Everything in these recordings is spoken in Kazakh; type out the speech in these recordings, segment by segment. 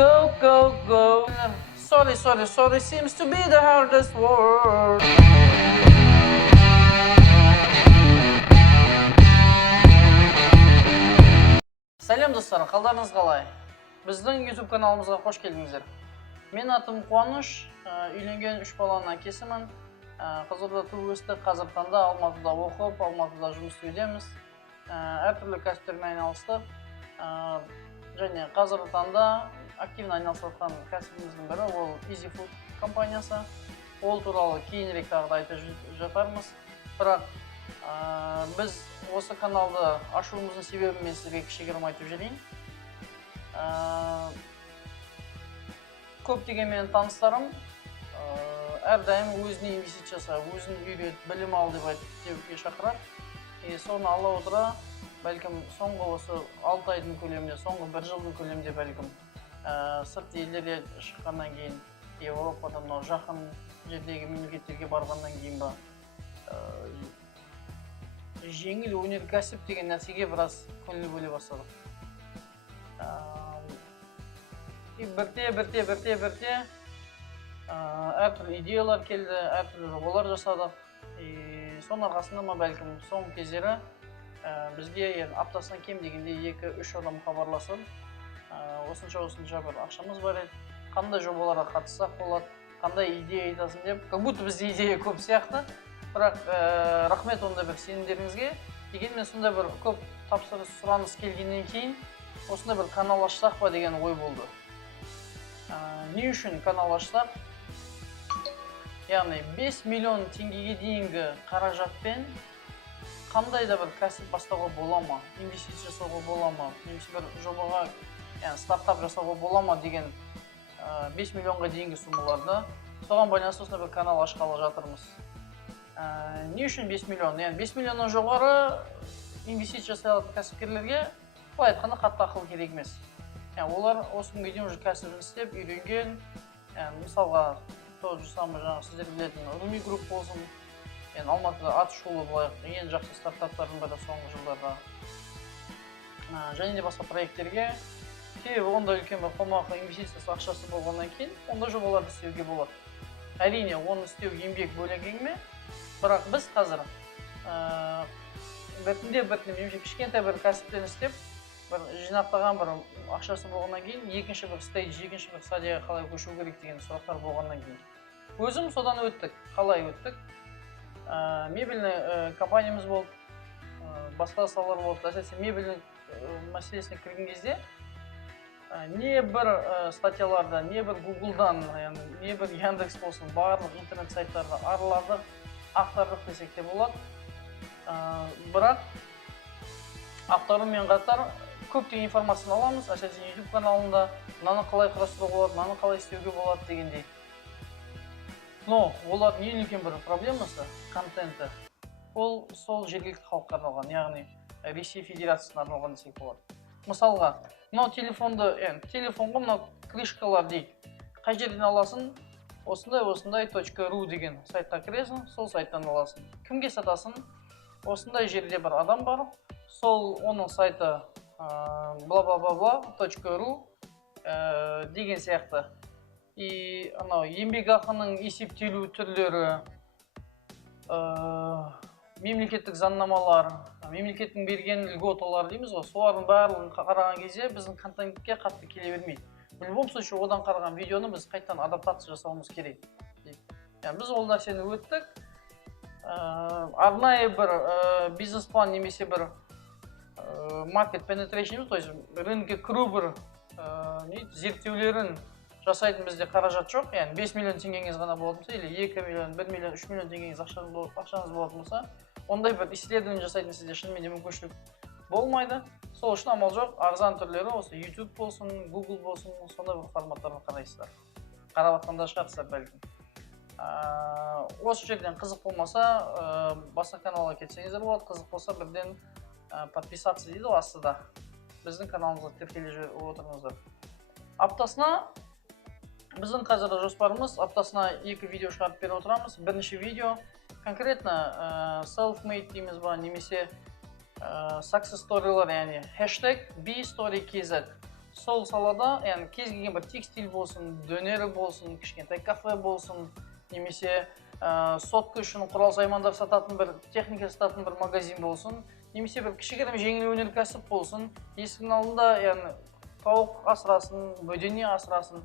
go, go, go. Sorry, sorry, sorry seems to be the hardest word. Сәлем достар, қалдарыңыз қалай? Біздің YouTube каналымызға қош келдіңіздер. Мен атым Қуаныш, үйленген 3 баланың әкесімін. Қызылорда туып өстік, қазір таңда Алматыда оқып, Алматыда жұмыс істеудеміз. Әртүрлі кәсіптермен айналыстық. Және қазір таңда активно айналысып жатқан кәсібіміздің бірі ол Easy Food компаниясы. Ол туралы кейінірек тағы да айтып жатармыз. Бірақ біз осы каналды ашуымыздың себебін мен сізге кішігірім айтып жіберейін. Көптеген менің таныстарым әрдайым өзіне инвестиция жаса, өзін үйрет, білім ал деп айтып шақырады. Соны ала отыра, бәлкім соңғы осы 6 айдың көлемінде, соңғы 1 жылдың көлемінде бәлкім сырт елдерге шыққаннан кейін, Европада мынау жақын жердегі мемлекеттерге барғаннан кейін ба, жеңіл өнеркәсіп деген нәрсеге біраз көңіл бөле бастадық. Бірте әртүрлі идеялар келді, әртүрлі жобалар жасадық. Соның арқасында ма бәлкім соңғы кездері бізге аптасынан кем дегенде 2-3 адам хабарласып, осынша бір ақшамыз бар еді, қандай жобаларға қатыссақ болады, қандай идея айтасың деп, как будто бізде идея көп сияқты. Бірақ рахмет ондай бір сенімдеріңізге. Дегенмен сондай бір көп тапсырыс сұраныс келгеннен кейін осындай бір канал ашсақ па деген ой болды. Не үшін канал ашсақ? Яғни 5 миллион теңгеге дейінгі қаражатпен қандай да бір кәсіп бастауға бола ма, инвестиция жасауға бола ма, немесе бір жобаға стартап жасауға бола ма деген 5 миллионға дейінгі суммаларды соған байланысты осындай бір канал ашқалы жатырмыз. Не үшін 5 миллион? 5 миллионнан жоғары инвестиция жасайтын кәсіпкерлерге былай айтқанда қатты ақыл керек емес. Олар осы күнге дейін уже кәсібін істеп, үйренген, мысалға тот же самый сіздер білетін Руми Групп болсын, Алматыда аты шулы ең жақсы стартаптардың бірі соңғы жылдарда. Және де басқа проекттерге себебі онда үлкен бір қомақты инвестициясы ақшасы болғаннан кейін ондай жобаларды істеуге болады. Әрине, оны істеу еңбек бөлек әңгіме, бірақ біз қазір біртіндеп кішкентай бір кәсіптен істеп, бір жинақтаған бір ақшасы болғаннан кейін, екінші бір стадияға қалай көшу керек деген сұрақтар болғаннан кейін. Өзім содан өттік, қалай өттік? Мебельный компаниямыз болды, басқа салалар болды. Әсіресе мебельный мәселесіне кірген кезде не бір статьяларда, не бір Google'дан, не бір Яндекс болсын, барлық интернет сайттарда арладық, ақтардық десек те болады. Бірақ ақтарумен қатар көптеген информацияны аламыз, әсіресе YouTube каналында мынаны қалай құрастыруға болады, мынаны қалай істеуге болады дегендей. Но олардың ең үлкен бір проблемасы контенті. Ол сол жергілікті халыққа арналған, яғни Ресей Федерациясына арналған десек болады. Мысалға, мынау телефонға мынау крышкалар дейді. Қай жерден аласың? Осындай.ру деген сайтқа кіресің, сол сайттан аласың. Кімге сатасың? Осындай жерде бір адам бар, сол оның сайты bla-bla-bla.ru деген сияқты. Еңбекақының есептелу түрлері, мемлекеттік заңнамалар, мемлекеттің берген льготалар дейміз ғой, солардың барлығын қараған кезде біздің контентке қатты келе бермейді. В любом случае, одан қараған видеоны біз қайтадан адаптация жасауымыз керек. Біз ол нәрсені өттік. Арнайы бір бизнес-план немесе бір market penetration, то есть рынокке кіру бір зерттеулерін жасайтын бізде қаражат жоқ. 5 миллион теңгеңіз ғана болатын болса, или 2 миллион, 1 миллион, 3 миллион теңгеңіз ақшаңыз болатын болса, ондай бір исследование жасайтын сізде шынымен де мүмкіншілік болмайды. Сол үшін амал жоқ, арзан түрлері осы YouTube болсын, Google болсын, сондай бір форматтарын қарайсыздар. Қарап атқанда шығарсыздар бәлкім. Осы жерден қызық болмаса, басқа каналға кетсеңіздер болады, қызық болса бірден подписаться дейді астыда. Біздің каналымызға тіркеле отырыңыздар. Аптасына біздің қазір жоспарымыз аптасына 2 видео шығарып беріп отырамыз. Бірінші видео конкретно self-made дейміз ба, немесе success story'лар, яғни hashtag BStoryKZ. сол салада, яғни кез келген бір текстиль болсын, дөнері болсын, кішкентай кафе болсын, немесе сотка үшін құрал саймандар сататын бір техника сататын бір магазин болсын, немесе бір кішігірім жеңіл өнеркәсіп болсын, есіктің алдында яғни тауық асырасын, бөдене асырасын,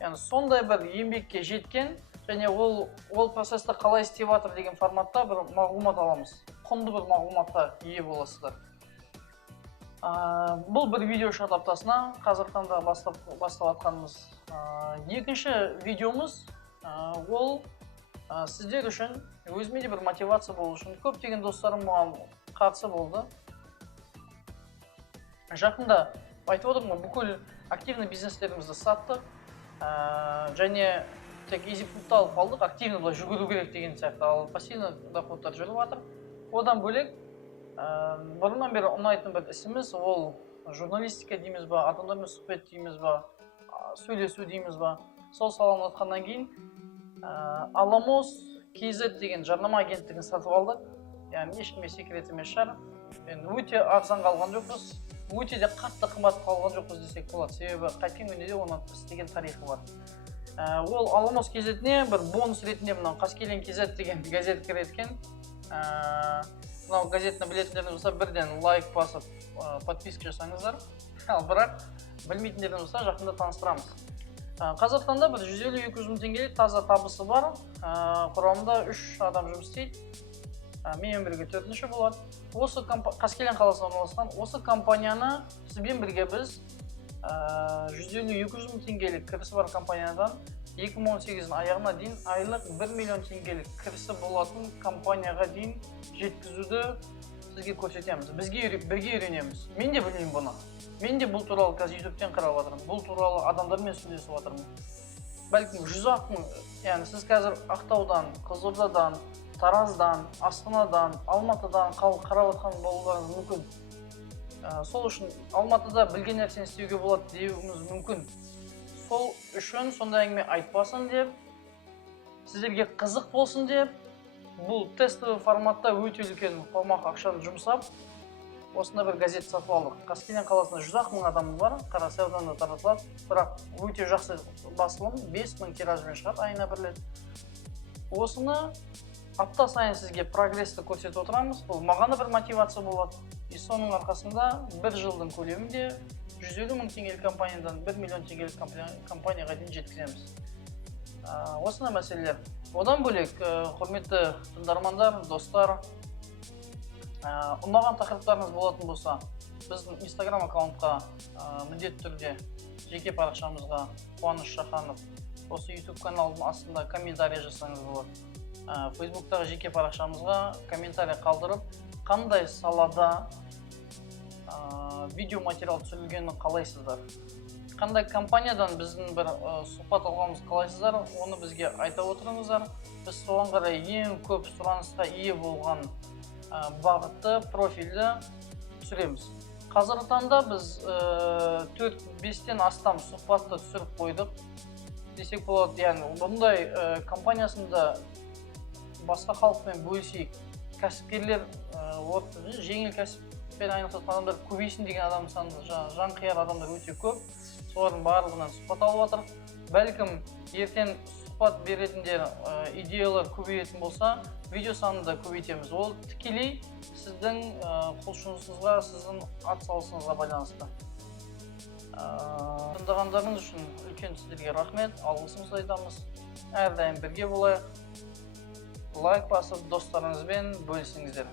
яғни сондай бір еңбекке жеткен және ол процессті қалай істеп жатыр деген форматта бір мағлұмат аламыз. Құнды бір мағлұматқа ие боласыздар. Бұл бір видео шарт аптасына қазіргі таңда бастап жатқанымыз екінші видеомыз. Ол сіздер үшін өзіме де бір мотивация болу үшін көптеген достарым маған қатысы болды. Жақында айтып отырмын, бүкіл активный бизнестерімізді саттық және тек EasyFood'ты алып қалдық, активный бұлай жүгіру керек деген сияқты, ал пассивный доходтар жүріп жатыр. Одан бөлек бұрыннан бері ұнайтын бір ісіміз, ол журналистика дейміз ба, адамдармен сұхбет дейміз ба, сөйлесу дейміз ба. Сол саланы атқаннан кейін Alamos KZ деген жарнама агенттігін сатып алдық. Яғни ешкімге секрет емес шығар. Өте арзанға алған жоқпыз, өте де қатты қымбат қалған жоқпыз десек болады. Себебі қайткен күнде де оны істеген тарихы бар. Ол Alamos KZ-не бір бонус ретінде мынау Қаскелең KZ деген газет кіреткен. Мынау газетті білетіндеріңіз болса, бірден лайк басып, подписка жасаңыздар. Ал бірақ білмейтіндеріңіз болса, жақында таныстырамыз. Қазақстанда бір 150-200 мың теңгелік таза табысы бар. Құрамында 3 адам жұмыс істейді. Менімен бірге 4-ші болады. Осы Қаскелең қаласында орналасқан осы компанияны сізбен бірге біз 150-200 мың теңгелік кірісі бар компаниядан 2018-дің аяғына дейін айлық 1 миллион теңгелік кірісі болатын компанияға дейін жеткізуді сізге көрсетеміз. Бірге үйренеміз. Мен де білмеймін бұны. Мен де бұл туралы қазір YouTube-тен қарап жатырмын. Бұл туралы адамдармен сөйлесіп жатырмын. Бәлкім 100 мың, яғни сіз қазір Ақтаудан, Қызылордадан, Тараздан, Астанадан, Алматыдан қарап жатқан болуларыңыз мүмкін. Сол үшін Алматыда білген нәрсені істеуге болады деуіміз мүмкін. Сол үшін сондай әңгіме айтпасын деп, сіздерге қызық болсын деп, бұл тестовый форматта өте үлкен қомақ ақшаны жұмсап, осында бір газет сатып алдық. Қаскелең қаласында 100 мың адамы бар, Қарасай ауданында таратылады, бірақ өте жақсы басылым, 5 мың тиражмен шығады айына бір рет. Осыны апта сайын сізге прогрессті көрсетіп отырамыз. Бұл маған бір мотивация болады. И соның арқасында бір жылдың көлемінде 150 мың теңгелік компаниядан 1 миллион теңгелік компанияға дейін жеткіземіз. Осындай мәселелер. Одан бөлек, құрметті тыңдармандар, достар, ұнаған тақырыптарыңыз болатын болса, біздің Instagram аккаунтқа міндетті түрде жеке парақшамызға Қуаныш Шаханов, осы YouTube каналдың астында комментарий жасаңыз болады. Facebook'тағы жеке парақшамызға комментарий қалдырып, қандай салада видео материал түсірілгенін қалайсыздар. Қандай компаниядан біздің бір сұхбат алғанымыз қалайсыздар, оны бізге айта отырыңыздар. Біз соған қарай ең көп сұранысқа ие болған бағытты, профильді түсіреміз. Қазіргі таңда біз 4-5-тен астам сұхбатты түсіріп қойдық десек болады. Яғни бұндай компаниясында басқа халықпен бөлісейік. Кәсіпкерлер, жеңіл кәсіппен айналысатын адамдар көбейсін деген адам саны, жанқияр адамдар өте көп. Солардың барлығынан сұхбат алып жатыр. Бәлкім ертең сұхбат беретіндер идеялар көбейетін болса, видео санын да көбейтеміз. Ол тікелей сіздің құлшынысыңызға, сіздің атсалысыңызға байланысты. Тыңдағандарыңыз үшін үлкен сіздерге рахмет, алғысымызды айтамыз. Әрдайым бірге болайық. Лайк басып, достарыңызбен бөлісіңіздер.